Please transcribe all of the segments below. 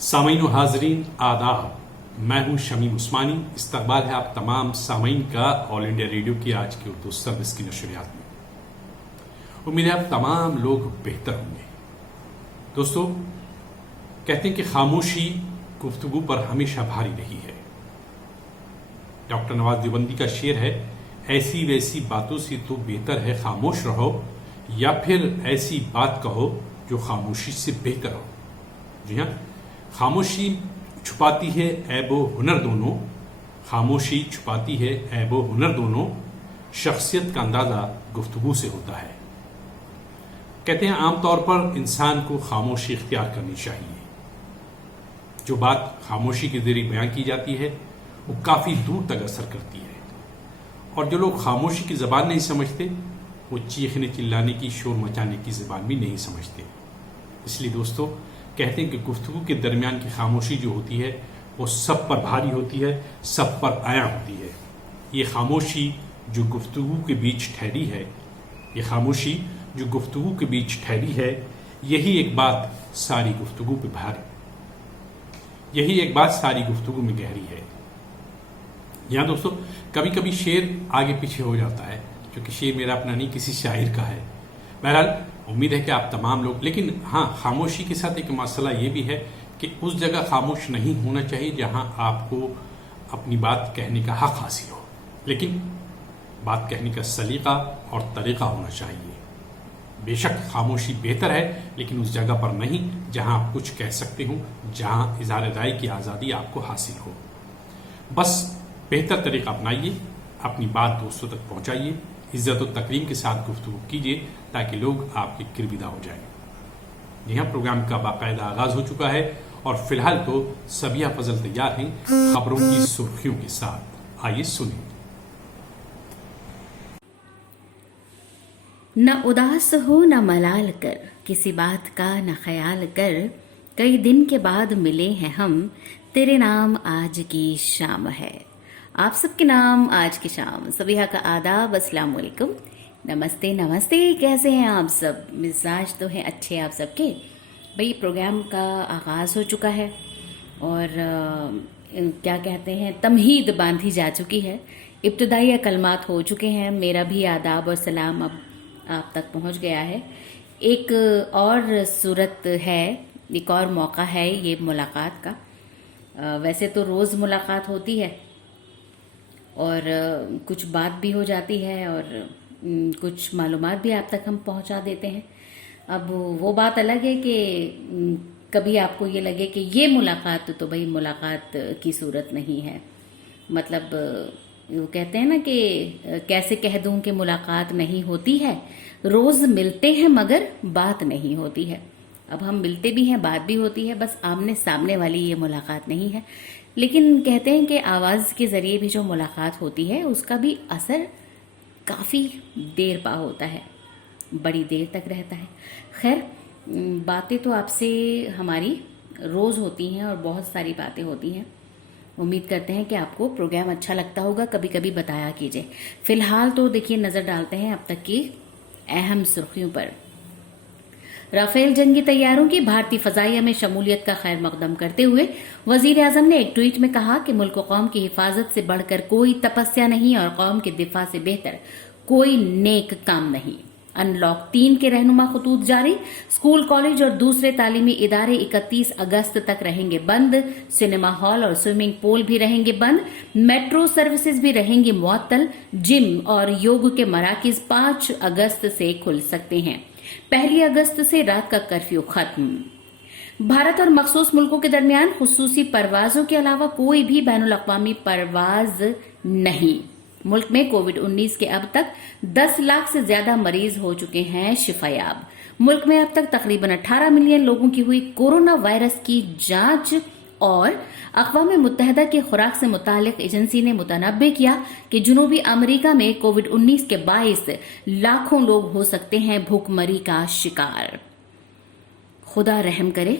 सामीन व हाजरीन आदाब, मैं हूं शमीम उस्मानी। इस्तकबाल है आप तमाम सामीन का ऑल इंडिया रेडियो की आज की उर्दू सर्विस की नशरियात में। उम्मीद है आप तमाम लोग बेहतर होंगे। दोस्तों, कहते हैं कि खामोशी गुफ्तगू पर हमेशा भारी रही है। डॉक्टर नवाज देवबंदी का शेर है, ऐसी वैसी बातों से तो बेहतर है खामोश रहो, या फिर ऐसी बात कहो जो खामोशी से बेहतर हो। जी हाँ, खामोशी छुपाती है ऐब व हुनर दोनों, खामोशी छुपाती है ऐब व हुनर दोनों, शख्सियत का अंदाजा गुफ्तगू से होता है। कहते हैं आमतौर पर इंसान को खामोशी इख्तियार करनी चाहिए। जो बात खामोशी के जरिए बयां की जाती है वो काफी दूर तक असर करती है, और जो लोग खामोशी की जबान नहीं समझते वो चीखने चिल्लाने की, शोर मचाने की जबान भी नहीं समझते। इसलिए दोस्तों, कहते हैं कि गुफ्तगू के दरमियान की खामोशी जो होती है वो सब पर भारी होती है, सब पर आया होती है। ये खामोशी जो गुफ्तगू के बीच ठहरी है, ये खामोशी जो गुफ्तगू के बीच ठहरी है, यही एक बात सारी गुफ्तगू पे भारी, यही एक बात सारी गुफ्तगू में गहरी है। यहाँ दोस्तों, कभी कभी शेर आगे पीछे हो जाता है, क्योंकि शेर मेरा अपना नहीं, किसी शायर का है। बहरहाल उम्मीद है कि आप तमाम लोग, लेकिन हाँ, खामोशी के साथ एक मसला ये भी है कि उस जगह खामोश नहीं होना चाहिए जहां आपको अपनी बात कहने का हक हासिल हो, लेकिन बात कहने का सलीका और तरीका होना चाहिए। बेशक खामोशी बेहतर है, लेकिन उस जगह पर नहीं जहां आप कुछ कह सकते हो, जहां इज़हार राय की आज़ादी आपको हासिल हो। बस बेहतर तरीका अपनाइए, अपनी बात दोस्तों तक पहुंचाइए, इज्जत और तकरीम के साथ गुफ्तगू कीजिए ताकि लोग आपके किरबिदा हो जाएं। जी हाँ, प्रोग्राम का बाकायदा आगाज हो चुका है और फिलहाल तो सबिया फजल तैयार हैं खबरों की सुर्खियों के साथ। आइए सुनिए। न उदास हो न मलाल कर, किसी बात का न ख्याल कर, कई दिन के बाद मिले हैं हम, तेरे नाम आज की शाम है। आप सबके नाम आज की शाम। सबिहा का आदाब, अस्सलाम वालेकुम, नमस्ते नमस्ते। कैसे हैं आप सब? मिजाज तो हैं अच्छे आप सबके। भाई, प्रोग्राम का आगाज़ हो चुका है और क्या कहते हैं, तमहीद बांधी जा चुकी है, इब्तदाई कलमात हो चुके हैं। मेरा भी आदाब और सलाम अब आप तक पहुंच गया है। एक और सूरत है, एक और मौका है ये मुलाकात का। वैसे तो रोज़ मुलाकात होती है और कुछ बात भी हो जाती है और कुछ मालूमात भी आप तक हम पहुंचा देते हैं। अब वो बात अलग है कि कभी आपको ये लगे कि ये मुलाकात तो भाई मुलाकात की सूरत नहीं है। मतलब वो कहते हैं ना कि कैसे कह दूं कि मुलाकात नहीं होती है, रोज मिलते हैं मगर बात नहीं होती है। अब हम मिलते भी हैं, बात भी होती है, बस आमने सामने वाली ये मुलाकात नहीं है। लेकिन कहते हैं कि आवाज़ के ज़रिए भी जो मुलाकात होती है उसका भी असर काफ़ी देर पा होता है, बड़ी देर तक रहता है। खैर, बातें तो आपसे हमारी रोज़ होती हैं और बहुत सारी बातें होती हैं। उम्मीद करते हैं कि आपको प्रोग्राम अच्छा लगता होगा, कभी कभी बताया कीजिए। फिलहाल तो देखिए, नज़र डालते हैं अब तक की अहम सुर्खियों पर। राफेल जंगी तैयारों की भारतीय फजाइया में शमूलियत का खैर मकदम करते हुए वजीर आजम ने एक ट्वीट में कहा कि मुल्क व कौम की हिफाजत से बढ़कर कोई तपस्या नहीं और कौम के दिफा से बेहतर कोई नेक काम नहीं। अनलॉक 3 के रहनुमा खतूत जारी। स्कूल, कॉलेज और दूसरे तालीमी इदारे 31 अगस्त तक रहेंगे बंद। सिनेमा हॉल और स्विमिंग पूल भी रहेंगे बंद। मेट्रो सर्विसेज भी रहेंगी मुअत्तल। जिम और योग के मराकिज 5 अगस्त से खुल सकते हैं। 1 अगस्त से रात का कर्फ्यू खत्म। भारत और मखसूस मुल्कों के दरमियान खुसूसी परवाजों के अलावा कोई भी बैनुल अक़वामी परवाज नहीं। मुल्क में कोविड-19 के अब तक 10 लाख से ज्यादा मरीज हो चुके हैं शिफायाब। मुल्क में अब तक तकरीबन 18 मिलियन लोगों की हुई कोरोना वायरस की जांच और अक़वाम मुत्तहिदा की खुराक से मुतालिक एजेंसी ने मुतनब्बे किया कि जनूबी अमेरिका में कोविड-19 के बाइस लाखों लोग हो सकते हैं भूखमरी का शिकार। खुदा रहम करे।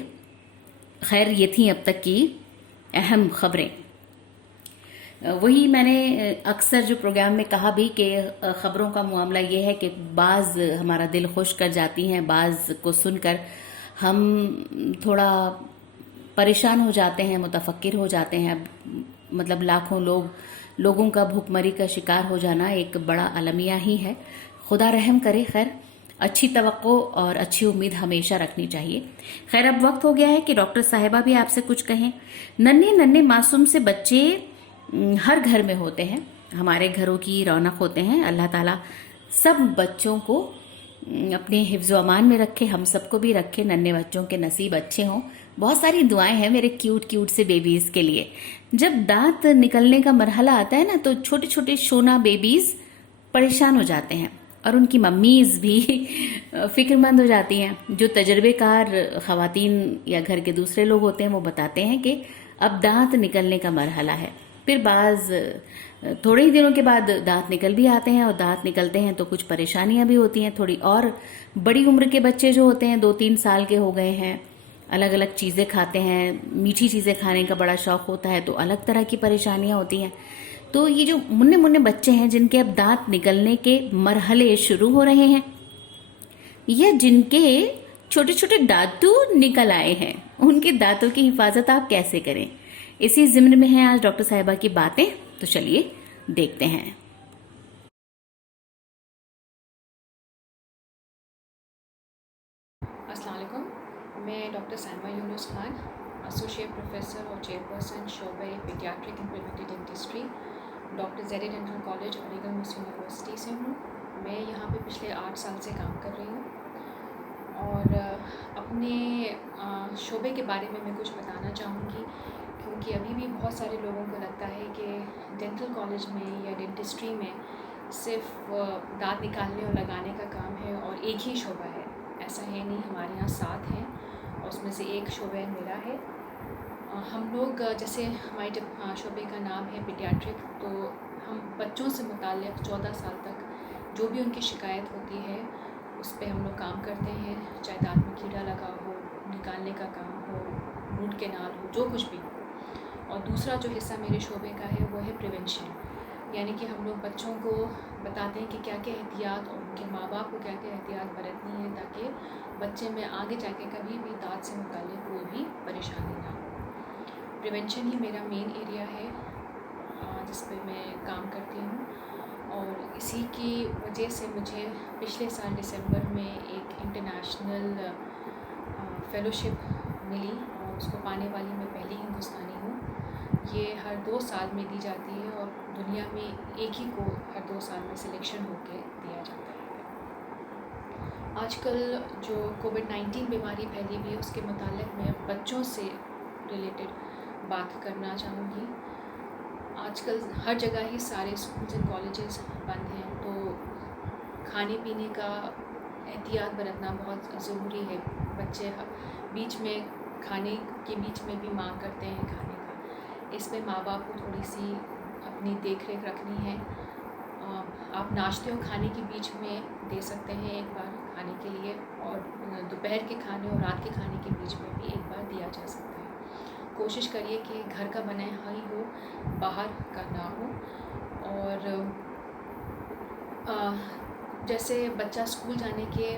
खैर, ये थी अब तक की अहम खबरें। वही मैंने अक्सर जो प्रोग्राम में कहा भी कि खबरों का मामला ये है कि बाज हमारा दिल खुश कर जाती हैं, बाज को सुनकर हम थोड़ा परेशान हो जाते हैं, मुतफक्किर हो जाते हैं। मतलब लाखों लोगों का भूखमरी का शिकार हो जाना एक बड़ा अलमिया ही है। खुदा रहम करे। खैर, अच्छी तवक्को और अच्छी उम्मीद हमेशा रखनी चाहिए। खैर, अब वक्त हो गया है कि डॉक्टर साहिबा भी आपसे कुछ कहें। नन्हे नन्हे मासूम से बच्चे हर घर में होते हैं, हमारे घरों की रौनक होते हैं। अल्लाह ताला सब बच्चों को अपने हिफ्ज़ अमान में रखे, हम सबको भी रखे, नन्हे बच्चों के नसीब अच्छे हों। बहुत सारी दुआएं हैं मेरे क्यूट क्यूट से बेबीज के लिए। जब दांत निकलने का मरहला आता है ना, तो छोटे छोटे शोना बेबीज परेशान हो जाते हैं और उनकी मम्मीज भी फिक्रमंद हो जाती हैं। जो तजर्बेकार खवातीन या घर के दूसरे लोग होते हैं वो बताते हैं कि अब दांत निकलने का मरहला है। फिर थोड़े ही दिनों के बाद दांत निकल भी आते हैं, और दांत निकलते हैं तो कुछ परेशानियां भी होती हैं थोड़ी। और बड़ी उम्र के बच्चे जो होते हैं 2-3 साल के हो गए हैं, अलग अलग चीज़ें खाते हैं, मीठी चीज़ें खाने का बड़ा शौक होता है, तो अलग तरह की परेशानियां होती हैं। तो ये जो मुन्ने मुन्ने बच्चे हैं जिनके अब दांत निकलने के मरहले शुरू हो रहे हैं, या जिनके छोटे छोटे दांतों निकल आए हैं, उनके दांतों की हिफाजत आप कैसे करें, इसी जिम्न में है आज डॉक्टर साहिबा की बातें। तो चलिए देखते हैं। अस्सलाम वालेकुम। मैं doctor Saima Yunus Khan, associate professor और चेयरपर्सन शोबे paediatric and preventive dentistry, doctor Z dental college Aligarh Muslim university से हूँ। मैं यहाँ पे पिछले 8 साल से काम कर रही हूँ, और अपने शोबे के बारे में मैं कुछ बताना चाहूँगी, क्योंकि अभी भी बहुत सारे लोगों को लगता है कि डेंटल कॉलेज में या डेंटिस्ट्री में सिर्फ दांत निकालने और लगाने का काम है और एक ही शोबा है। ऐसा है नहीं, हमारे यहाँ 7 हैं और उसमें से एक शोबा मेरा है। हम लोग जैसे हमारे शोबे का नाम है पीडियाट्रिक, तो हम बच्चों से मुताल्लिक़ 14 साल तक जो भी उनकी शिकायत होती है उस पर हम लोग काम करते हैं, चाहे दांत में कीड़ा लगा हो, निकालने का काम हो, रूट कैनाल हो, जो कुछ भी हो। और दूसरा जो हिस्सा मेरे शोबे का है वो है प्रिवेंशन, यानी कि हम लोग बच्चों को बताते हैं कि क्या क्या एहतियात, और उनके माँ बाप को क्या क्या एहतियात बरतनी है, ताकि बच्चे में आगे जाके कभी भी दांत से मुताल्लिक़ कोई भी परेशानी ना हो। प्रिवेंशन ही मेरा मेन एरिया है जिस पे मैं काम करती हूँ, और इसी की वजह से मुझे पिछले साल दिसंबर में एक इंटरनेशनल फेलोशिप मिली, और उसको पाने वाली मैं पहली हिंदुस्तानी हूँ। ये हर 2 साल में दी जाती है, और दुनिया में एक ही को हर 2 साल में सिलेक्शन होकर दिया जाता है। आजकल जो कोविड-19 बीमारी फैली हुई है उसके मुताल्लिक़ मैं बच्चों से रिलेटेड बात करना चाहूँगी। आजकल हर जगह ही सारे स्कूल्स एंड कॉलेजेस बंद हैं, तो खाने पीने का एहतियात बरतना बहुत ज़रूरी है। बच्चे बीच में खाने के बीच में भी मांग करते हैं खाने का, इसमें माँ बाप को थोड़ी सी अपनी देख रेख रखनी है। आप नाश्ते और खाने के बीच में दे सकते हैं एक बार खाने के लिए, और दोपहर के खाने और रात के खाने के बीच में भी एक बार दिया जा सकता है। कोशिश करिए कि घर का बना ही हो, बाहर का ना हो। और जैसे बच्चा स्कूल जाने के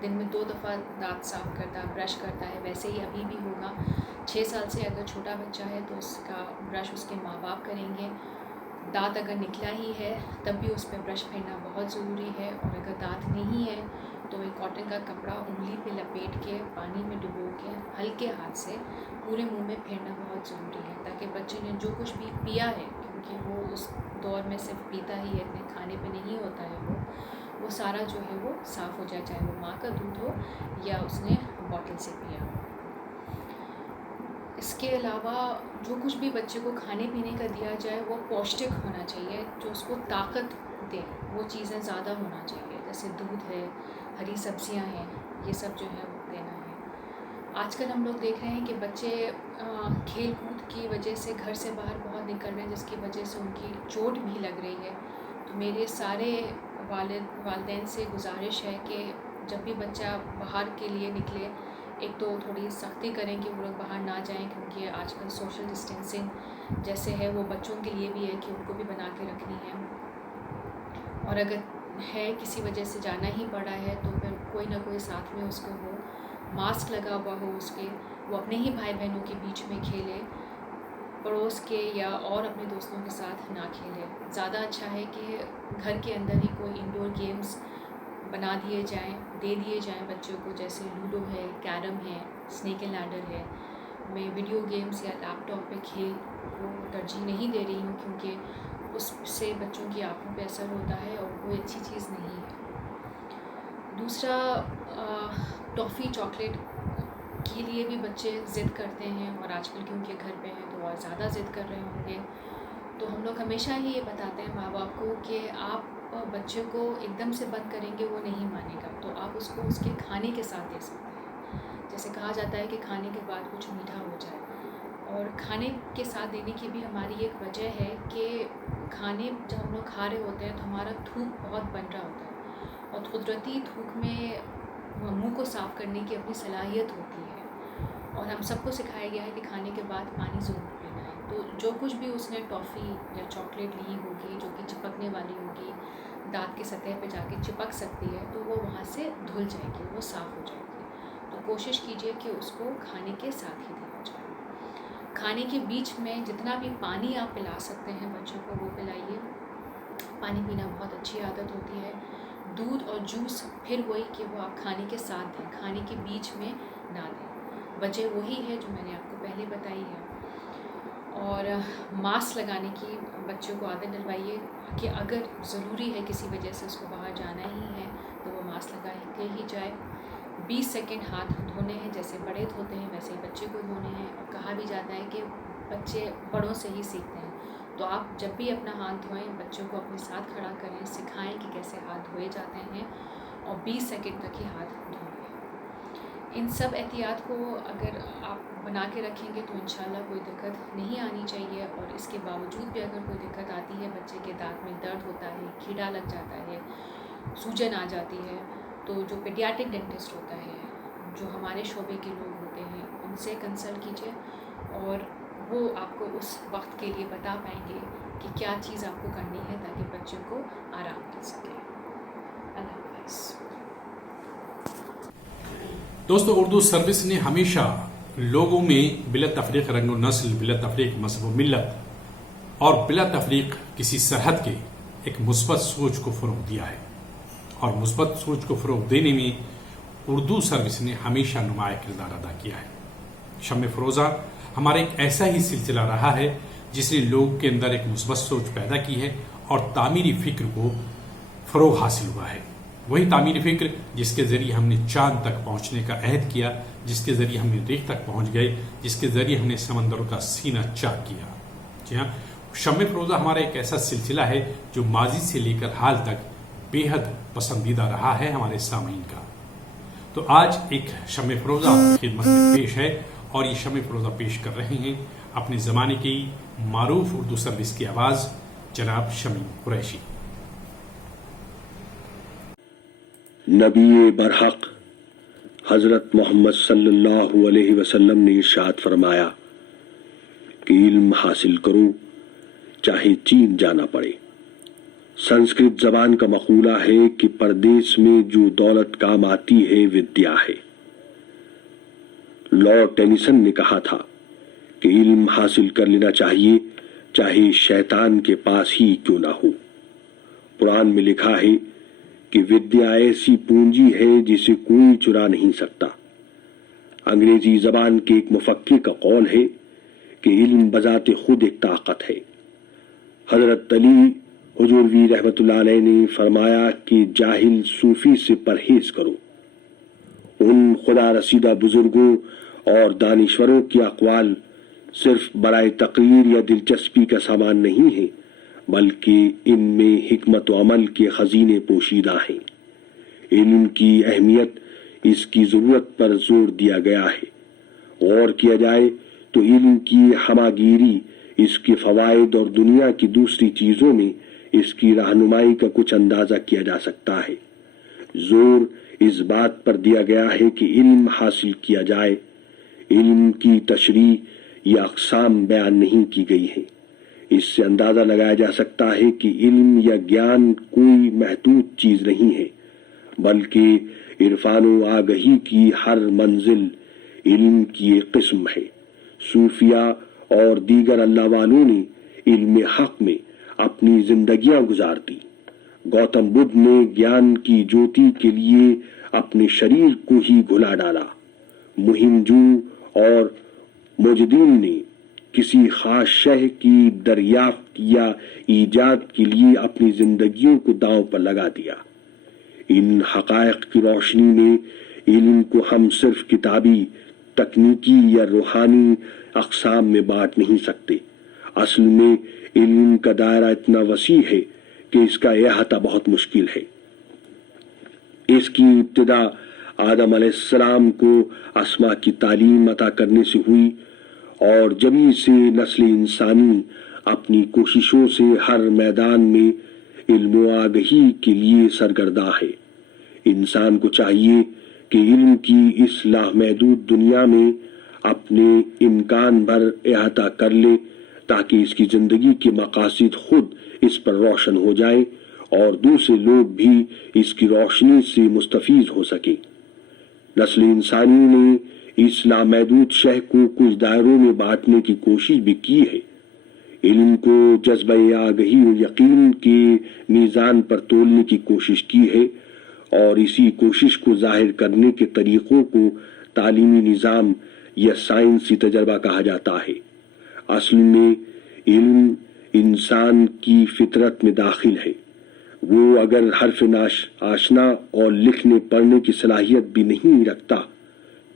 दिन में 2 दफ़ा दांत साफ़ करता, ब्रश करता है, वैसे ही अभी भी होगा। 6 साल से अगर छोटा बच्चा है तो उसका ब्रश उसके माँ बाप करेंगे। दांत अगर निकला ही है तब भी उस पर ब्रश फेरना बहुत ज़रूरी है, और अगर दांत नहीं है तो एक कॉटन का कपड़ा उंगली पे लपेट के पानी में डुबो के हल्के हाथ से पूरे मुंह में फेरना बहुत ज़रूरी है, ताकि बच्चे ने जो कुछ भी पिया है, क्योंकि वो उस दौर में सिर्फ पीता ही है, इतने खाने पे नहीं होता है, वो सारा जो है वो साफ़ हो जाए, चाहे वो माँ का दूध हो या उसने बॉटल से पिया हो। इसके अलावा जो कुछ भी बच्चे को खाने पीने का दिया जाए वो पौष्टिक होना चाहिए, जो उसको ताकत दे वो चीज़ें ज़्यादा होना चाहिए। जैसे दूध है, हरी सब्जियां हैं, ये सब जो है वो देना है। आजकल हम लोग देख रहे हैं कि बच्चे खेल कूद की वजह से घर से बाहर बहुत निकल रहे हैं, जिसकी वजह से उनकी चोट भी लग रही है। तो मेरे सारे वालिदैन से गुजारिश है कि जब भी बच्चा बाहर के लिए निकले, एक तो थोड़ी सख्ती करें कि वो लोग बाहर ना जाएं, क्योंकि आजकल सोशल डिस्टेंसिंग जैसे है वो बच्चों के लिए भी है कि उनको भी बना के रखनी है। और अगर है किसी वजह से जाना ही पड़ा है तो फिर कोई ना कोई साथ में उसको हो, ماسک لگا ہوا ہو اس پہ، وہ اپنے ہی بھائی بہنوں کے بیچ میں کھیلے، پڑوس کے یا اور اپنے دوستوں کے ساتھ نہ کھیلے۔ زیادہ اچھا ہے کہ گھر کے اندر ہی کوئی انڈور گیمز بنا دیے جائیں، دے دیے جائیں بچوں کو، جیسے لوڈو ہے، کیرم ہے، اسنیک اینڈ لیڈر ہے۔ میں ویڈیو گیمز یا لیپ ٹاپ پہ کھیل کو ترجیح نہیں دے رہی ہوں، کیونکہ اس سے بچوں کی آنکھوں پہ اثر ہوتا ہے اور کوئی اچھی چیز نہیں ہے۔ دوسرا، ٹافی چاکلیٹ کے لیے بھی بچے ضد کرتے ہیں، اور آج کل کیونکہ گھر پہ ہیں تو اور زیادہ ضد کر رہے ہوں گے، تو ہم لوگ ہمیشہ ہی یہ بتاتے ہیں ماں باپ کو کہ آپ بچے کو ایک دم سے بند کریں گے وہ نہیں مانے گا، تو آپ اس کو اس کے کھانے کے ساتھ دے سکتے ہیں۔ جیسے کہا جاتا ہے کہ کھانے کے بعد کچھ میٹھا ہو جائے، اور کھانے کے ساتھ دینے کی بھی ہماری ایک وجہ ہے کہ کھانے جب ہم لوگ کھا رہے ہوتے ہیں تو ہمارا تھوک بہت بن رہا ہوتا ہے، اور قدرتی تھوک میں منہ کو صاف کرنے کی اپنی صلاحیت ہوتی ہے، اور ہم سب کو سکھایا گیا ہے کہ کھانے کے بعد پانی ضرور پینا ہے۔ تو جو کچھ بھی اس نے ٹافی یا چاکلیٹ لی ہوگی جو کہ چپکنے والی ہوگی، دانت کی سطح پہ جا کے چپک سکتی ہے، تو وہ وہاں سے دھل جائے گی، وہ صاف ہو جائے گی۔ تو کوشش کیجئے کہ اس کو کھانے کے ساتھ ہی دیا جائے۔ کھانے کے بیچ میں جتنا بھی پانی آپ پلا سکتے ہیں بچوں کو وہ پلائیے۔ پانی پینا بہت اچھی عادت ہوتی ہے۔ دودھ اور جوس پھر وہی کہ وہ آپ کھانے کے ساتھ دیں، کھانے کے بیچ میں نہ دیں۔ وجہ وہی ہے جو میں نے آپ کو پہلے بتائی ہے۔ اور ماسک لگانے کی بچوں کو عادت ڈلوائیے کہ اگر ضروری ہے کسی وجہ سے اس کو باہر جانا ہی ہے تو وہ ماسک لگا کے ہی جائے۔ 20 سیکنڈ ہاتھ دھونے ہیں، جیسے بڑے دھوتے ہیں ویسے ہی بچے کو دھونے ہیں، اور کہا بھی جاتا ہے کہ بچے بڑوں سے ہی سیکھتے ہیں۔ تو آپ جب بھی اپنا ہاتھ دھوئیں بچوں کو اپنے ساتھ کھڑا کریں، سکھائیں کہ کیسے ہاتھ دھوئے جاتے ہیں، اور 20 سیکنڈ تک ہی ہاتھ دھوئیں۔ ان سب احتیاط کو اگر آپ بنا کے رکھیں گے تو انشاءاللہ کوئی دقت نہیں آنی چاہیے، اور اس کے باوجود بھی اگر کوئی دقت آتی ہے، بچے کے دانت میں درد ہوتا ہے، کیڑا لگ جاتا ہے، سوجن آ جاتی ہے، تو جو پیڈیاٹرک ڈینٹسٹ ہوتا ہے، جو ہمارے شعبے کے لوگ ہوتے ہیں، ان سے کنسلٹ کیجیے، اور وہ آپ کو اس وقت کے لیے بتا پائیں گے کہ کیا چیز آپ کو کرنی ہے تاکہ بچوں کو آرام مل سکے۔ اللہ حافظ۔ دوستو، اردو سروس نے ہمیشہ لوگوں میں بلا تفریق رنگ و نسل، بلا تفریق مذہب و ملت اور بلا تفریق کسی سرحد کے ایک مثبت سوچ کو فروغ دیا ہے، اور مثبت سوچ کو فروغ دینے میں اردو سروس نے ہمیشہ نمایاں کردار ادا کیا ہے۔ شمع فروزہ ہمارا ایک ایسا ہی سلسلہ رہا ہے جس نے لوگ کے اندر ایک مثبت سوچ پیدا کی ہے اور تعمیری فکر کو فروغ حاصل ہوا ہے۔ وہی تعمیری فکر جس کے ذریعے ہم نے چاند تک پہنچنے کا عہد کیا، جس کے ذریعے ہم نے ریت تک پہنچ گئے، جس کے ذریعے ہم نے سمندروں کا سینہ چاک کیا۔ جی ہاں، شمع فروزہ ہمارا ایک ایسا سلسلہ ہے جو ماضی سے لے کر حال تک بے حد پسندیدہ رہا ہے ہمارے سامعین کا۔ تو آج ایک شمع فروزہ خدمت میں پیش ہے، اور یہ شمع فروزہ پیش کر رہے ہیں اپنے زمانے کی معروف اردو سروس کی آواز جناب شمیم قریشی۔ نبی برحق حضرت محمد صلی اللہ علیہ وسلم نے ارشاد فرمایا کہ علم حاصل کرو چاہے چین جانا پڑے۔ سنسکرت زبان کا مقولہ ہے کہ پردیس میں جو دولت کام آتی ہے ودیا ہے۔ لارڈ ٹینیسن نے کہا تھا کہ علم حاصل کر لینا چاہیے چاہے شیطان کے پاس ہی کیوں نہ ہو۔ قرآن میں لکھا ہے کہ ودیا ایسی پونجی ہے جسے کوئی چرا نہیں سکتا۔ انگریزی زبان کے ایک مفکر کا قول ہے کہ علم بذات خود ایک طاقت ہے۔ حضرت علی حجوروی رحمۃ اللہ علیہ نے فرمایا کہ جاہل صوفی سے پرہیز کرو۔ ان خدا رسیدہ بزرگوں اور دانشوروں کی اقوال صرف برائے تقریر یا دلچسپی کا سامان نہیں ہیں، بلکہ ان میں حکمت و عمل کے خزینے پوشیدہ ہیں۔ علم کی اہمیت، اس کی ضرورت پر زور دیا گیا ہے۔ غور کیا جائے تو علم کی ہماگیری، اس کے فوائد اور دنیا کی دوسری چیزوں میں اس کی رہنمائی کا کچھ اندازہ کیا جا سکتا ہے۔ زور اس بات پر دیا گیا ہے کہ علم حاصل کیا جائے۔ علم کی تشریح یا اقسام بیان نہیں کی گئی ہیں۔ اس سے اندازہ لگایا جا سکتا ہے کہ علم یا گیان کوئی محدود چیز نہیں ہے، بلکہ عرفان و آگہی کی ہر منزل علم کی ایک قسم ہے۔ صوفیاء اور دیگر اللہ والوں نے علم حق میں اپنی زندگیاں گزار دی۔ گوتم بدھ نے گیان کی جوتی کے لیے اپنے شریر کو ہی گھلا ڈالا۔ مہم جو اور مجدین نے کسی خاص شے کی دریافت یا ایجاد کے لیے اپنی زندگیوں کو داؤں پر لگا دیا۔ ان حقائق کی روشنی میں علم کو ہم صرف کتابی، تکنیکی یا روحانی اقسام میں بانٹ نہیں سکتے۔ اصل میں علم کا دائرہ اتنا وسیع ہے کہ اس کا احاطہ بہت مشکل ہے۔ اس کی ابتدا آدم علیہ السلام کو اسماء کی تعلیم عطا کرنے سے ہوئی، اور جبھی سے نسل انسانی اپنی کوششوں سے ہر میدان میں علم و آگہی کے لیے سرگرداں ہے۔ انسان کو چاہیے کہ علم کی اس لامحدود دنیا میں اپنے امکان بھر احاطہ کر لے، تاکہ اس کی زندگی کے مقاصد خود اس پر روشن ہو جائیں اور دوسرے لوگ بھی اس کی روشنی سے مستفید ہو سکیں۔ نسل انسانی نے اس لامحدود شے کو کچھ دائروں میں بانٹنے کی کوشش بھی کی ہے۔ علم کو جذبہ آگہی و یقین کے میزان پر تولنے کی کوشش کی ہے، اور اسی کوشش کو ظاہر کرنے کے طریقوں کو تعلیمی نظام یا سائنسی تجربہ کہا جاتا ہے۔ اصل میں علم انسان کی فطرت میں داخل ہے۔ وہ اگر حرف آشنا اور لکھنے پڑھنے کی صلاحیت بھی نہیں رکھتا،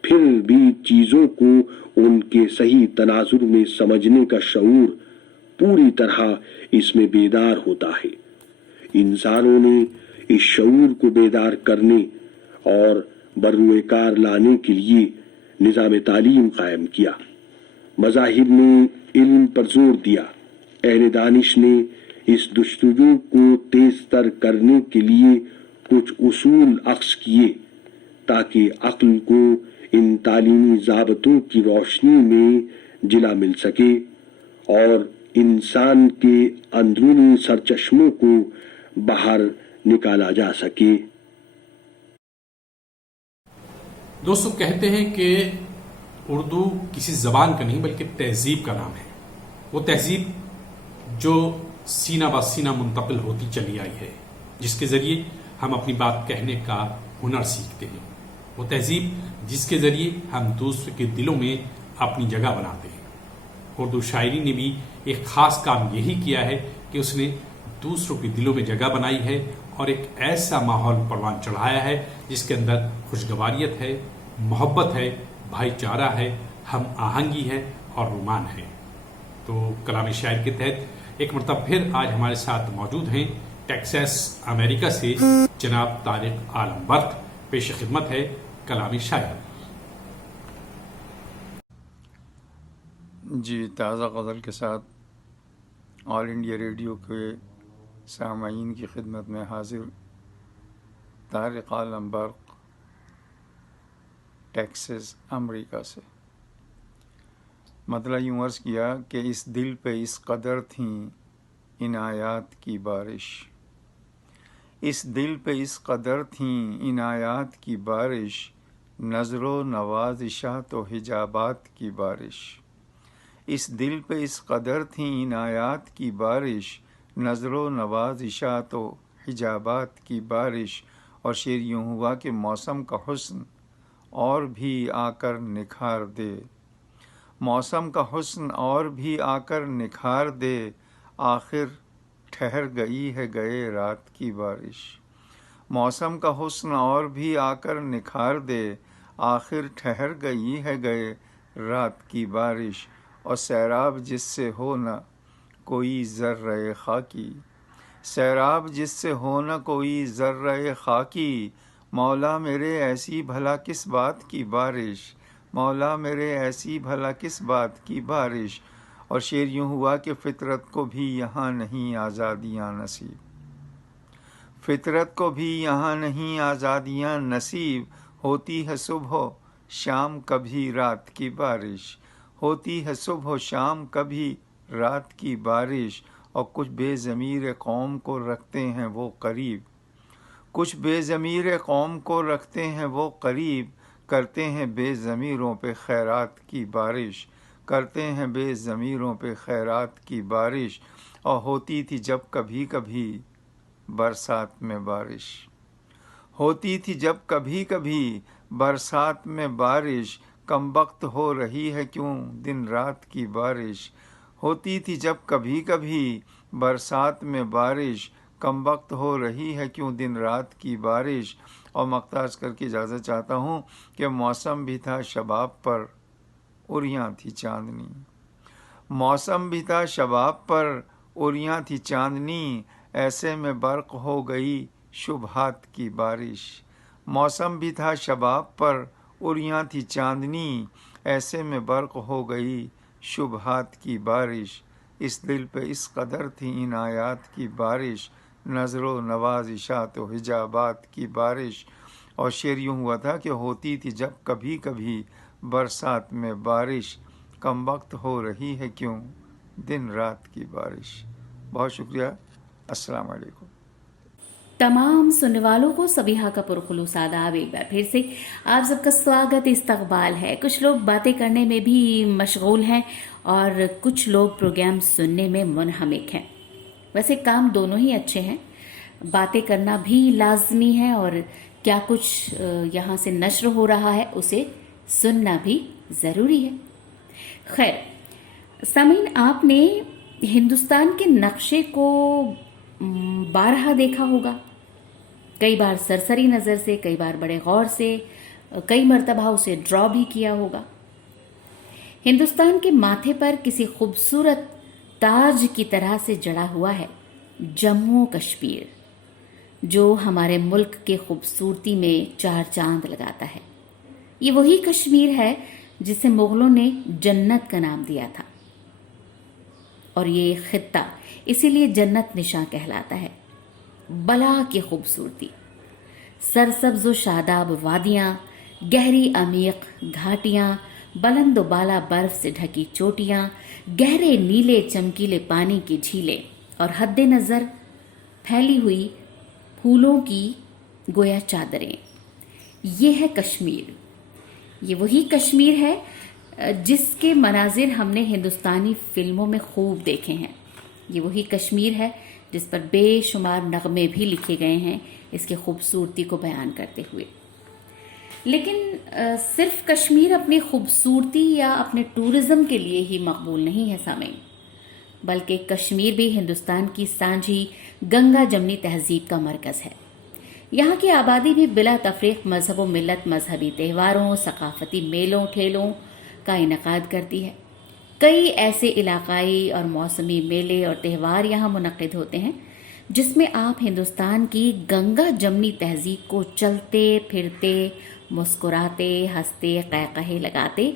پھر بھی چیزوں کو ان کے صحیح تناظر میں سمجھنے کا شعور پوری طرح اس میں بیدار ہوتا ہے۔ انسانوں نے اس شعور کو بیدار کرنے اور بروئے کار لانے کے لیے نظام تعلیم قائم کیا۔ مذاہب نے علم پر زور دیا۔ اہل دانش نے اس جستجو کو تیز تر کرنے کے لیے کچھ اصول اخذ کیے، تاکہ عقل کو ان تعلیمی ضابطوں کی روشنی میں جلا مل سکے اور انسان کے اندرونی سرچشموں کو باہر نکالا جا سکے۔ دوستو، کہتے ہیں کہ اردو کسی زبان کا نہیں بلکہ تہذیب کا نام ہے۔ وہ تہذیب جو سینہ بہ سینہ منتقل ہوتی چلی آئی ہے، جس کے ذریعے ہم اپنی بات کہنے کا ہنر سیکھتے ہیں۔ وہ تہذیب جس کے ذریعے ہم دوسرے کے دلوں میں اپنی جگہ بناتے ہیں۔ اردو شاعری نے بھی ایک خاص کام یہی کیا ہے کہ اس نے دوسروں کے دلوں میں جگہ بنائی ہے اور ایک ایسا ماحول پروان چڑھایا ہے جس کے اندر خوشگواریت ہے، محبت ہے، بھائی چارہ ہے، ہم آہنگی ہے اور رومان ہے۔ تو کلام شاعر کے تحت ایک مرتبہ پھر آج ہمارے ساتھ موجود ہیں ٹیکساس امریکہ سے جناب طارق عالم برق۔ پیش خدمت ہے کلام شاعر۔ جی، تازہ غزل کے ساتھ آل انڈیا ریڈیو کے سامعین کی خدمت میں حاضر طارق عالم برق، ٹیکساس امریکہ سے۔ مطلب یوں عرض کیا کہ اس دل پہ اس قدر تھیں عنایات کی بارش، اس دل پہ اس قدر تھیں عنایات کی بارش، نظر و نوازشات و حجابات کی بارش، اس دل پہ اس قدر تھیں عنایات کی بارش، نظر و نوازشات و حجابات کی بارش۔ اور شعر یوں ہوا کہ موسم کا حسن اور بھی آ کر نکھار دے، موسم کا حسن اور بھی آ کر نکھار دے، آخر ٹھہر گئی ہے گئے رات کی بارش، موسم کا حسن اور بھی آ کر نکھار دے، آخر ٹھہر گئی ہے گئے رات کی بارش۔ اور سیراب جس سے ہو نہ کوئی ذرہ خاکی، سیراب جس سے ہو نہ کوئی ذرہ خاکی، مولا میرے ایسی بھلا کس بات کی بارش، مولا میرے ایسی بھلا کس بات کی بارش۔ اور شعر یوں ہوا کہ فطرت کو بھی یہاں نہیں آزادیاں نصیب، فطرت کو بھی یہاں نہیں آزادیاں نصیب، ہوتی ہے صبح و شام کبھی رات کی بارش، ہوتی ہے صبح و شام کبھی رات کی بارش۔ اور کچھ بے ضمیر قوم کو رکھتے ہیں وہ قریب، کچھ بے ضمیر قوم کو رکھتے ہیں وہ قریب، کرتے ہیں بے ضمیروں پہ خیرات کی بارش، کرتے ہیں بے ضمیروں پہ خیرات کی بارش، اور ہوتی تھی جب کبھی کبھی برسات میں بارش، ہوتی تھی جب کبھی کبھی برسات میں بارش، کم وقت ہو رہی ہے کیوں دن رات کی بارش، ہوتی تھی جب کبھی کبھی برسات میں بارش، کم وقت ہو رہی ہے کیوں دن رات کی بارش۔ اور مقتاز کر کے اجازت چاہتا ہوں کہ موسم بھی تھا شباب پر اریاں تھی چاندنی، موسم بھی تھا شباب پر اریاں تھی چاندنی، ایسے میں برق ہو گئی شبہات کی بارش، موسم بھی تھا شباب پر اریاں تھی چاندنی، ایسے میں برق ہو گئی شبہات کی بارش، اس دل پہ اس قدر تھی عنایات کی بارش، نظر و نوازشات و حجابات کی بارش۔ اور شعر یوں ہوا تھا کہ ہوتی تھی جب کبھی کبھی برسات میں بارش، کم وقت ہو رہی ہے کیوں دن رات کی بارش۔ بہت شکریہ، السلام علیکم۔ تمام سننے والوں کو سبیحہ کا پرخلوص آداب، ایک بار پھر سے آپ سب کا سواگت استقبال ہے۔ کچھ لوگ باتیں کرنے میں بھی مشغول ہیں اور کچھ لوگ پروگرام سننے میں منہمک ہیں۔ ویسے کام دونوں ہی اچھے ہیں، باتیں کرنا بھی لازمی ہے اور کیا کچھ یہاں سے نشر ہو رہا ہے اسے سننا بھی ضروری ہے۔ خیر سامعین، آپ نے ہندوستان کے نقشے کو بارہا دیکھا ہوگا، کئی بار سرسری نظر سے، کئی بار بڑے غور سے، کئی مرتبہ اسے ڈرا بھی کیا ہوگا۔ ہندوستان کے ماتھے پر کسی خوبصورت تاج کی طرح سے جڑا ہوا ہے جموں کشمیر، جو ہمارے ملک کے خوبصورتی میں چار چاند لگاتا ہے۔ یہ وہی کشمیر ہے جسے مغلوں نے جنت کا نام دیا تھا، اور یہ خطہ اسی لیے جنت نشاں کہلاتا ہے۔ بلا کی خوبصورتی، سرسبز و شاداب وادیاں، گہری عمیق گھاٹیاں، بلند و بالا برف سے ڈھکی چوٹیاں، گہرے نیلے چمکیلے پانی کی جھیلیں، اور حد نظر پھیلی ہوئی پھولوں کی گویا چادریں۔ یہ ہے کشمیر، یہ وہی کشمیر ہے جس کے مناظر ہم نے ہندوستانی فلموں میں خوب دیکھے ہیں۔ یہ وہی کشمیر ہے جس پر بے شمار نغمے بھی لکھے گئے ہیں اس کی خوبصورتی کو بیان کرتے ہوئے۔ لیکن صرف کشمیر اپنی خوبصورتی یا اپنے ٹورزم کے لیے ہی مقبول نہیں ہے سامعین، بلکہ کشمیر بھی ہندوستان کی سانجھی گنگا جمنی تہذیب کا مرکز ہے۔ یہاں کی آبادی بھی بلا تفریق مذہب و ملت مذہبی تہواروں، ثقافتی میلوں ٹھیلوں کا انعقاد کرتی ہے۔ کئی ایسے علاقائی اور موسمی میلے اور تہوار یہاں منعقد ہوتے ہیں جس میں آپ ہندوستان کی گنگا جمنی تہذیب کو چلتے پھرتے، مسکراتے، ہنستے، قہقہے لگاتے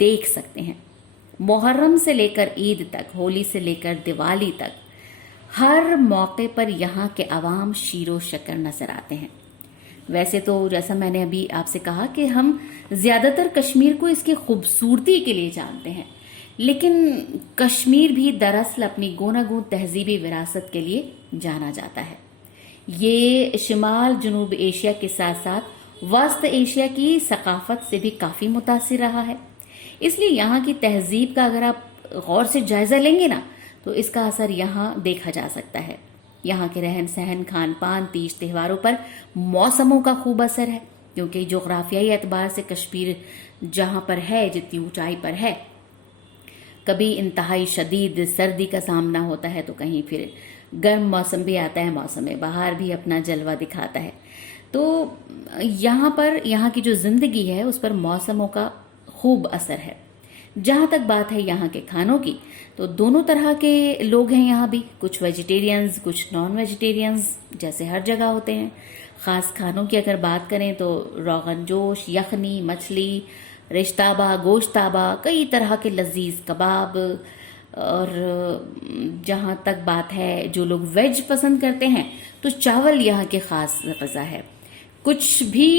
دیکھ سکتے ہیں۔ محرم سے لے کر عید تک، ہولی سے لے کر دیوالی تک، ہر موقع پر یہاں کے عوام شیر و شکر نظر آتے ہیں۔ ویسے تو جیسا میں نے ابھی آپ سے کہا کہ ہم زیادہ تر کشمیر کو اس کی خوبصورتی کے لیے جانتے ہیں، لیکن کشمیر بھی دراصل اپنی گوناگون تہذیبی وراثت کے لیے جانا جاتا ہے۔ یہ شمال جنوب ایشیا کے ساتھ ساتھ وسط ایشیا کی ثقافت سے بھی کافی متاثر رہا ہے۔ اس لیے یہاں کی تہذیب کا اگر آپ غور سے جائزہ لیں گے نا تو اس کا اثر یہاں دیکھا جا سکتا ہے۔ یہاں کے رہن سہن، کھان پان، تیج تہواروں پر موسموں کا خوب اثر ہے، کیونکہ جغرافیائی اعتبار سے کشمیر جہاں پر ہے، جتنی اونچائی پر ہے، کبھی انتہائی شدید سردی کا سامنا ہوتا ہے تو کہیں پھر گرم موسم بھی آتا ہے، موسم بہار بھی اپنا جلوہ دکھاتا ہے۔ تو یہاں پر یہاں کی جو زندگی ہے اس پر موسموں کا خوب اثر ہے۔ جہاں تک بات ہے یہاں کے کھانوں کی، تو دونوں طرح کے لوگ ہیں یہاں بھی، کچھ ویجیٹیرینز، کچھ نان ویجیٹیرینز، جیسے ہر جگہ ہوتے ہیں۔ خاص کھانوں کی اگر بات کریں تو روغن جوش، یخنی، مچھلی، رشتابہ، گوشتابہ، کئی طرح کے لذیذ کباب، اور جہاں تک بات ہے جو لوگ ویج پسند کرتے ہیں تو چاول یہاں کے خاص غذا ہے۔ کچھ بھی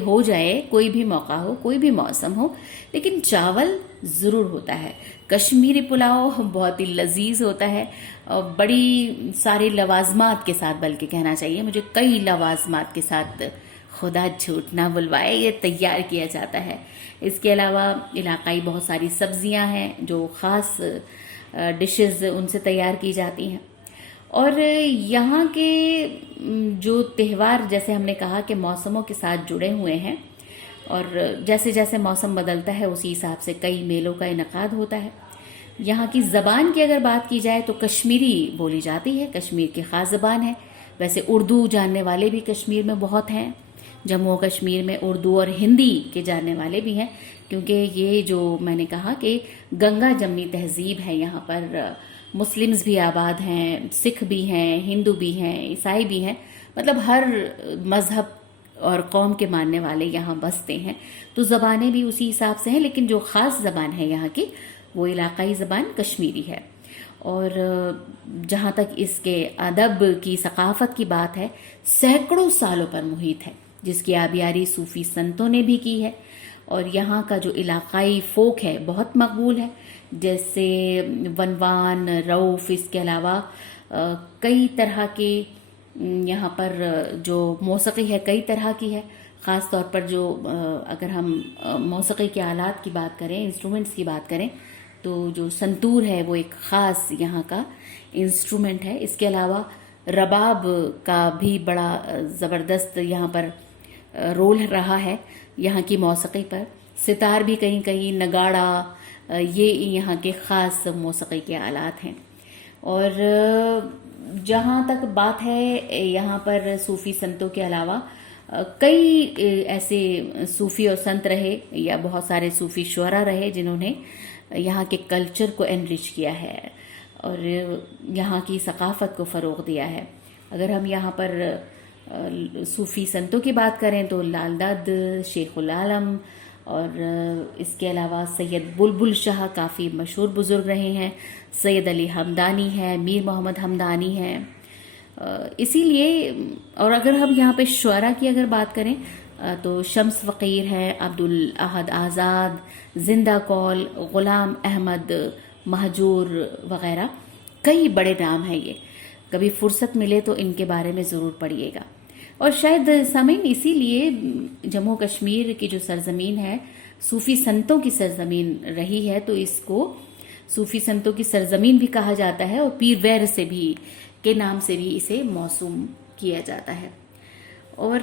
हो जाए, कोई भी मौका हो, कोई भी मौसम हो, लेकिन चावल ज़रूर होता है। कश्मीरी पुलाव बहुत ही लजीज होता है और बड़ी सारे लवाजमात के साथ, बल्कि कहना चाहिए मुझे कई लवाजमात के साथ, खुदा झूठ ना बुलवाए, ये तैयार किया जाता है। इसके अलावा इलाकाई बहुत सारी सब्जियां हैं जो ख़ास डिशेस उनसे तैयार की जाती हैं। और यहाँ के जो त्यौहार, जैसे हमने कहा कि मौसमों के साथ जुड़े हुए हैं, और जैसे जैसे मौसम बदलता है उसी हिसाब से कई मेलों का इनकाद होता है। यहाँ की ज़बान की अगर बात की जाए तो कश्मीरी बोली जाती है, कश्मीर की ख़ास ज़बान है। वैसे उर्दू जानने वाले भी कश्मीर में बहुत हैं, जम्मू और कश्मीर में उर्दू और हिंदी के जानने वाले भी हैं, क्योंकि ये जो मैंने कहा कि गंगा जमनी तहजीब है यहाँ पर। मुस्लिम्स भी आबाद हैं, सिख भी हैं, हिंदू भी हैं, ईसाई भी हैं, मतलब हर मज़हब और कौम के मानने वाले यहाँ बसते हैं। तो ज़बानें भी उसी हिसाब से हैं, लेकिन जो ख़ास ज़बान है यहाँ की वो इलाकाई ज़बान कश्मीरी है। और जहाँ तक इसके अदब की, सकाफ़त की बात है, सैकड़ों सालों पर मुहित है, जिसकी आबियारी सूफ़ी संतों ने भी की है। और यहाँ का जो इलाकाई फ़ोक है बहुत मकबूल है, जैसे वनवान, रऊफ़, इसके अलावा कई तरह के यहाँ पर जो मौसीक़ी है कई तरह की है। ख़ास तौर पर जो अगर हम मौसीक़ी के आलात की बात करें, इंस्ट्रूमेंट्स की बात करें, तो जो संतूर है वो एक ख़ास यहाँ का इंस्ट्रूमेंट है। इसके अलावा रबाब का भी बड़ा ज़बरदस्त यहाँ पर रोल रहा है यहाँ की मौसीक़ी पर। सितार भी कहीं कहीं, नगाड़ा, ये यहाँ के ख़ास मौसीक़ी के आलात हैं। और जहाँ तक बात है यहाँ पर सूफ़ी संतों के अलावा कई ऐसे सूफ़ी और संत रहे, या बहुत सारे सूफ़ी शुअरा रहे जिन्होंने यहाँ के कल्चर को एनरिच किया है और यहाँ की सकाफ़त को फ़रोग़ दिया है। अगर हम यहाँ पर सूफ़ी संतों की बात करें तो लाल दद, शेखुल आलम, और इसके अलावा सैयद बुलबुल शाह काफ़ी मशहूर बुज़ुर्ग रहे हैं, सैयद अली हमदानी है, मीर मोहम्मद हमदानी है। इसीलिए, और अगर हम यहाँ पे शुअरा की अगर बात करें तो शम्स फ़कीर है, अब्दुल अहद आज़ाद, जिंदा कौल, ग़ुलाम अहमद महजूर वग़ैरह, कई बड़े नाम हैं ये। कभी फुर्सत मिले तो इनके बारे में ज़रूर पढ़िएगा। और शायद सामीन इसीलिए जम्मू कश्मीर की जो सरजमीन है सूफ़ी संतों की सरजमीन रही है, तो इसको सूफ़ी संतों की सरजमीन भी कहा जाता है, और पीर वैर से भी के नाम से भी इसे मौसूम किया जाता है। और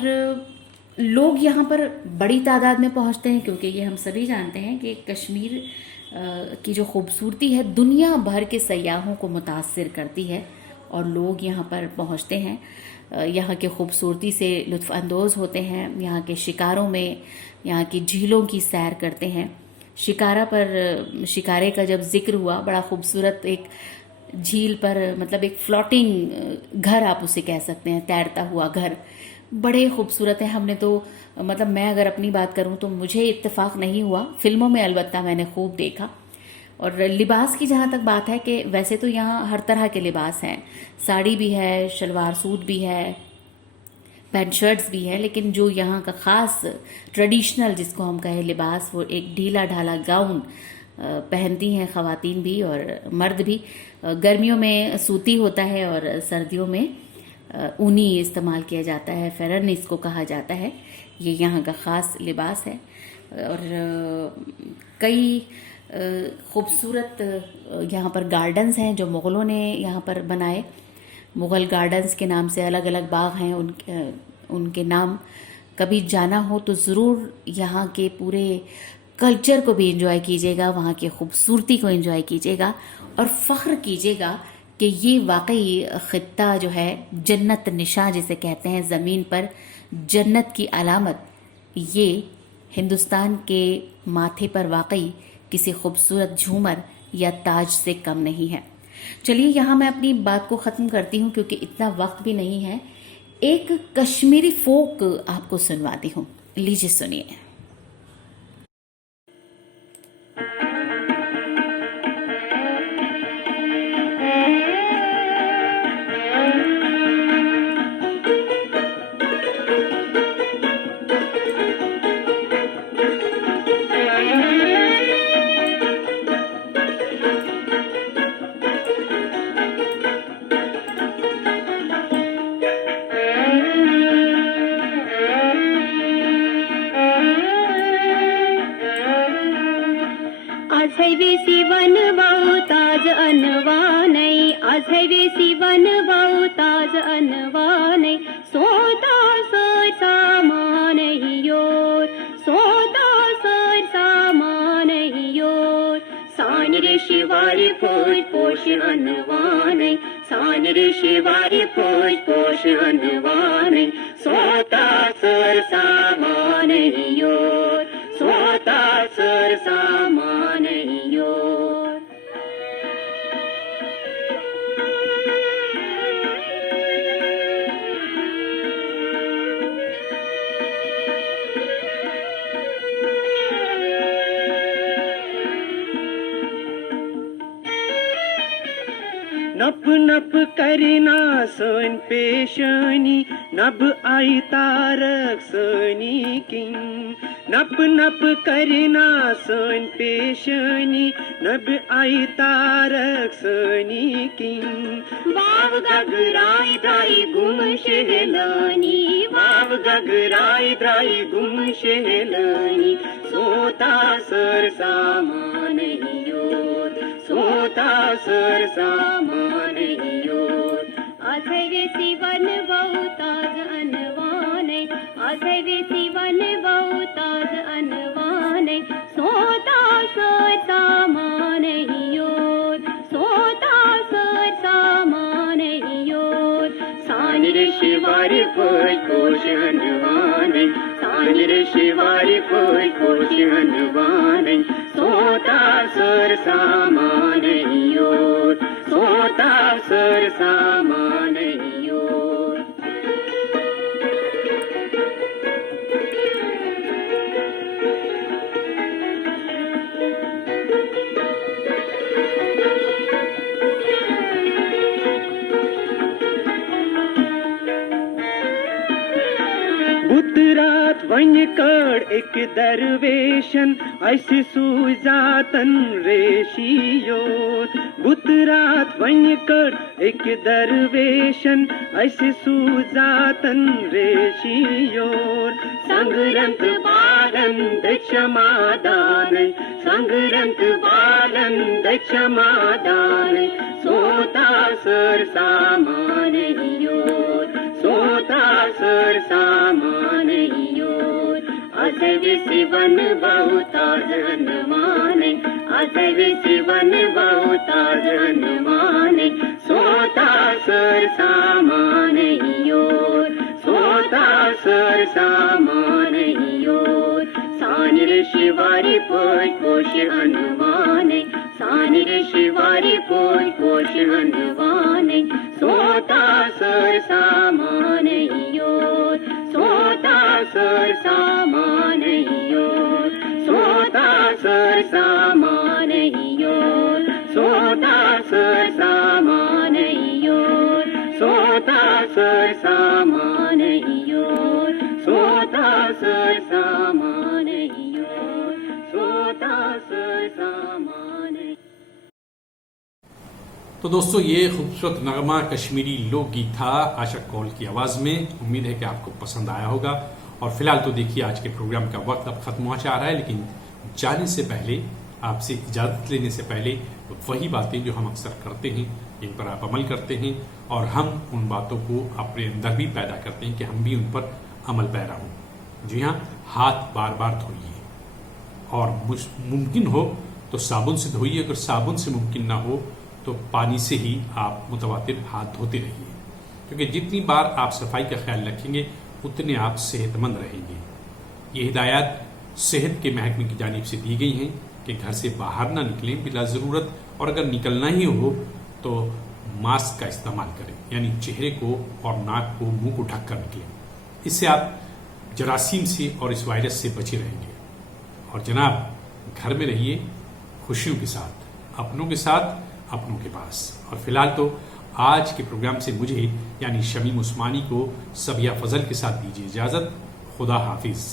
लोग यहाँ पर बड़ी तादाद में पहुँचते हैं, क्योंकि ये हम सभी जानते हैं कि कश्मीर की जो खूबसूरती है दुनिया भर के सयाहों को मुतासिर करती है, और लोग यहाँ पर पहुँचते हैं, यहाँ की खूबसूरती से लुत्फ़ अंदोज़ होते हैं, यहाँ के शिकारों में, यहाँ की झीलों की सैर करते हैं। शिकारा पर, शिकारे का जब जिक्र हुआ, बड़ा खूबसूरत एक झील पर, मतलब एक फ्लोटिंग घर आप उसे कह सकते हैं, तैरता हुआ घर, बड़े खूबसूरत है। हमने तो, मतलब मैं अगर अपनी बात करूं तो मुझे इत्तेफाक नहीं हुआ, फिल्मों में अलबत्ता मैंने खूब देखा। और लिबास की जहाँ तक बात है कि वैसे तो यहाँ हर तरह के लिबास हैं, साड़ी भी है, शलवार सूट भी है, पैंट शर्ट्स भी है, लेकिन जो यहाँ का ख़ास ट्रेडिशनल जिसको हम कहें लिबास, वो एक ढीला ढाला गाउन पहनती हैं ख़वातीन भी और मर्द भी। गर्मियों में सूती होता है और सर्दियों में ऊनी इस्तेमाल किया जाता है, फेरन इसको कहा जाता है। ये यहाँ का ख़ास लिबास है। और कई खूबसूरत यहाँ पर गार्डन्स हैं जो मुग़लों ने यहाँ पर बनाए। मुग़ल गार्डन्स के नाम से अलग अलग बाग हैं, उनके नाम कभी जाना हो तो ज़रूर यहाँ के पूरे कल्चर को भी एंजॉय कीजिएगा, वहाँ की खूबसूरती को एंजॉय कीजिएगा और फ़ख्र कीजिएगा कि ये वाकई ख़ित्ता जो है जन्नत निशा जिसे कहते हैं, ज़मीन पर जन्नत की अलामत, ये हिंदुस्तान के माथे पर वाकई किसी खूबसूरत झूमर या ताज से कम नहीं है। चलिए यहाँ मैं अपनी बात को ख़त्म करती हूँ क्योंकि इतना वक्त भी नहीं है। एक कश्मीरी फोक आपको सुनवाती हूँ, लीजिए सुनिए। आज है वेसी वन बहुताज अनवानै आज है वेसी वन बहुताज अनवानै सोता सर सामान योर सोता सर सामान योर सान रे शिवारी पोष पोष अनवानै सान रे शिवारी पोष पोष अनवानै सोता सर सामान योर सोता सर सामान योर नप नप करना सन पेशनी नब आई तारक सनी किंग नप नप करना सन पेशनी नब आई तारक सनी किंग वाव गगराई द्राई गुम शहलानी वाव गगराई द्राई गुम शहलानी सोता सर सामान योर सोता सर सामान योर आज है वेसी वन बहुताज अनवानै आज है वेसी वन बहुताज अनवानै सोता सर सामान योर सोता सर सामान योर सान रे शिवारी पोष पोष अनवानै सान रे शिवारी पोष पोष अनवानै सोता सर सामान योर सोता सर सामान योर बुतरात वन कड़ एक दरवेशन ऐसे सुजातन रेशियोर बुतरात वन कड़ एक दरवेशन ऐसे सुजातन रेशियोर संगरंत बालंद क्षमादान संगरंत बालंद क्षमादान सोता सर सामान योर सोता सर सामान योर आज वेसी वन बहुताज अनवानै आज वेसी वन बहुताज अनवानै सोता सर सामान योर सोता सर सामान योर सान रे शिवारी पोष पोष अनवानै सान रे शिवारी पोष पोष अनवानै सोता सर सामान योर सोता सर सामान योर सोता सर सामान योर सोता सर सामान योर सोता सर सामान योर सोता सर सामान योर सोता सर सामान। तो दोस्तों, ये खूबसूरत नगमा कश्मीरी लोकगीत था आशा कौल की आवाज़ में। उम्मीद है कि आपको पसंद आया होगा। और फिलहाल तो देखिए, आज के प्रोग्राम का वक्त अब खत्म हो जा रहा है, लेकिन जाने से पहले, आपसे इजाज़त लेने से पहले, वही बातें जो हम अक्सर करते हैं, इन पर आप अमल करते हैं और हम उन बातों को अपने अंदर भी पैदा करते हैं कि हम भी उन पर अमल पैरा हों। जी हाँ, हाथ बार बार धोइए और मुमकिन हो तो साबुन से धोइए। अगर साबुन से मुमकिन ना हो तो पानी से ही आप मुतवातिर हाथ धोते रहिए, क्योंकि जितनी बार आप सफाई का ख्याल रखेंगे उतने आप सेहतमंद रहेंगे। ये हिदायत सेहत के महकमे की जानिब से दी गई हैं कि घर से बाहर ना निकलें बिला ज़रूरत, और अगर निकलना ही हो तो मास्क का इस्तेमाल करें, यानी चेहरे को और नाक को, मुंह को ढक कर निकलें। इससे आप जरासीम से और इस वायरस से बचे रहेंगे। और जनाब, घर में रहिए खुशियों के साथ, अपनों के साथ, अपनों के पास। और फिलहाल तो आज के प्रोग्राम से मुझे यानी शमीम उस्मानी को सबिया फजल के साथ दीजिए इजाज़त। खुदा हाफिज़।